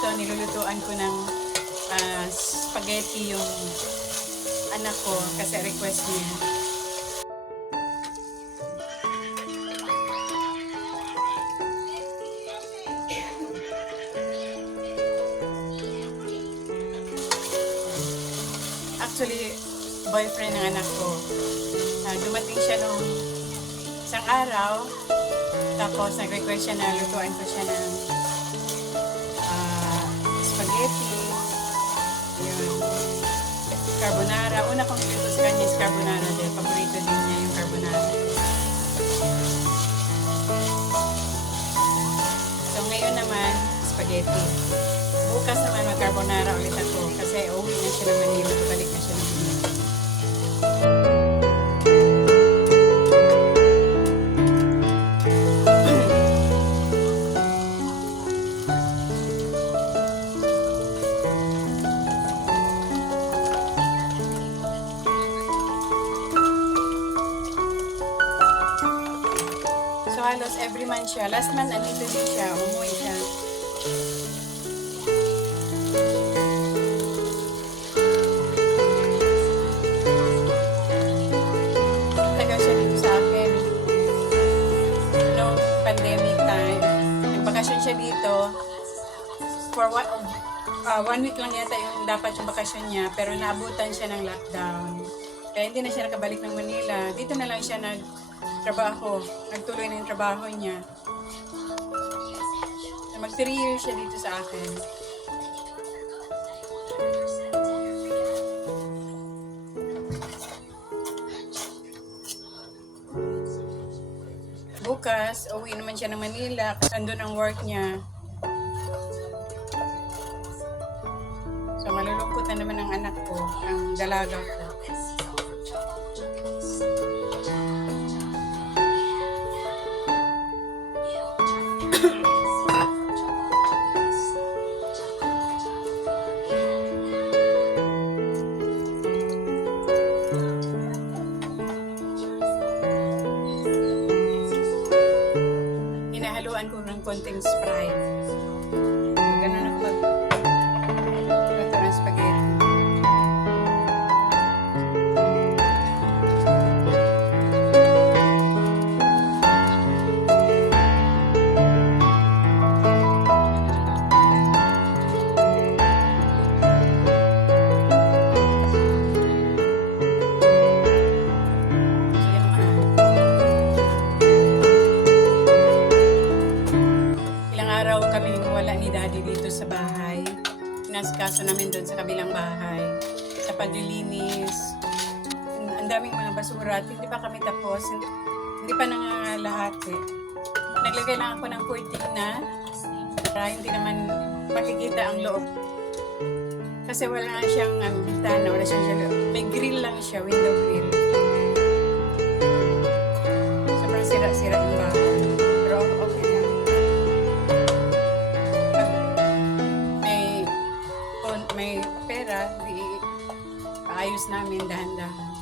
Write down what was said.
ito, nilulutuan ko ng spaghetti yung anak ko kasi request niya. Actually, boyfriend ng anak ko. Dumating siya nung isang araw, tapos nag-request siya na lutuan ko siya ng spaghetti, yun, carbonara. Una kong luto sa kanya is carbonara dahil paborito din niya yung carbonara. So ngayon naman, spaghetti. Bukas naman mag-carbonara ulit ako kasi uwi na siya ng Manila, balik na siya ng Manila. So halos every month siya. Last month, andito din siya. Umuwi siya. Tagal siya dito sa akin. Noong pandemic time, nagbakasyon siya dito. For 1 week lang yata yung dapat yung bakasyon niya. Pero naabutan siya ng lockdown. Kaya hindi na siya nakabalik ng Manila. Dito na lang siya nagtrabaho. Nagtuloy na yung trabaho niya. Mag 3 years siya dito sa akin. Bukas, uwi naman siya ng Manila. Andun ang work niya. So malulungkot na naman ang anak ko, ang dalaga ko. Hinahaluan ko ng konting Sprite. Ganun ako magluto ng spaghetti. Kaming wala ni Daddy dito sa bahay. Pinasikaso namin doon sa kabilang bahay. Sa paglilinis. Ang daming mga basura at hindi pa kami tapos. Hindi pa nangangalahati. Naglagay lang ako ng curtain na para hindi naman makikita ang loob. Kasi wala nga siyang bintana, wala siyang may grill lang siya, window grill. Sobrang sira-sira yung bahay. Pero okay lang. May pera, di paayos namin dahan-dahan.